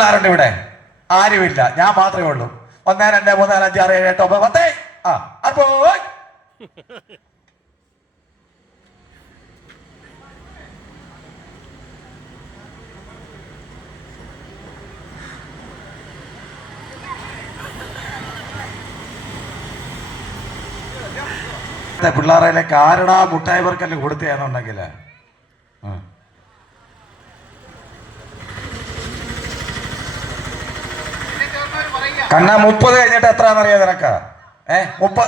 പിള്ളേരുണ്ട് ഇവിടെ? ആരുമില്ല, ഞാൻ മാത്രമേ ഉള്ളൂ. 1 2 3 4 5 6 7 8 9 10. ആ അപ്പോ പിള്ളേരിലേക്ക് ആരടാ മുട്ടായി വർക്കല്ലേ കൊടുത്തയാന്നുണ്ടെങ്കിൽ കണ്ണ 30 കഴിഞ്ഞിട്ട് എത്രയാണെന്നറിയാ നിനക്ക്? 30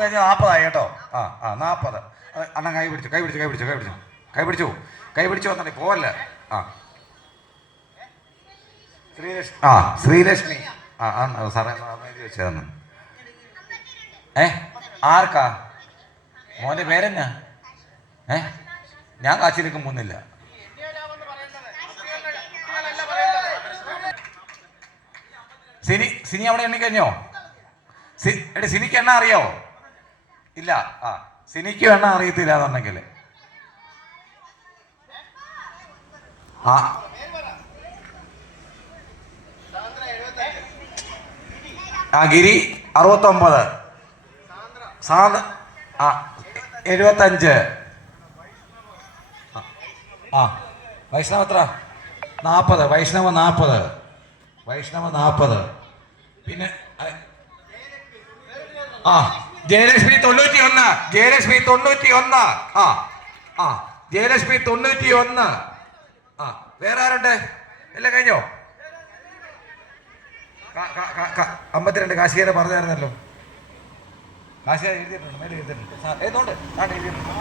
കഴിഞ്ഞ് 40 ആയി കേട്ടോ. 40. അണ്ണ കൈ പിടിച്ചു വന്നെ പോവല്ലേ. ശ്രീലക്ഷ്മി സാറേ ചോദിച്ചതെന്ന്. ആർക്കാ മോന്റെ പേരെന്നാ? ഞാൻ കാശിലേക്ക് പോകുന്നില്ല. സിനി അവിടെ എണ്ണിക്കഴിഞ്ഞോ? സിനിക്ക് എണ്ണ അറിയോ? ഇല്ല. സിനിക്കും എണ്ണ അറിയത്തില്ല എന്നുണ്ടെങ്കിൽ ഗിരി 69, 75. വൈഷ്ണവ് എത്ര? 40. വൈഷ്ണവ് 40. പിന്നെ ജയലക്ഷ്മി 91. ജയലക്ഷ്മി 91. വേറെ ആരുണ്ട്? എല്ലാം കഴിഞ്ഞോ? 52. കാശികരെ പറഞ്ഞായിരുന്നല്ലോ. കാശിക എഴുതിയിട്ടുണ്ട്, മേലെ എഴുതിയിട്ടുണ്ട്. എഴുതുന്നുണ്ട്. എഴുതിയിട്ടുണ്ട്.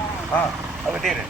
അത് കിട്ടിയത്.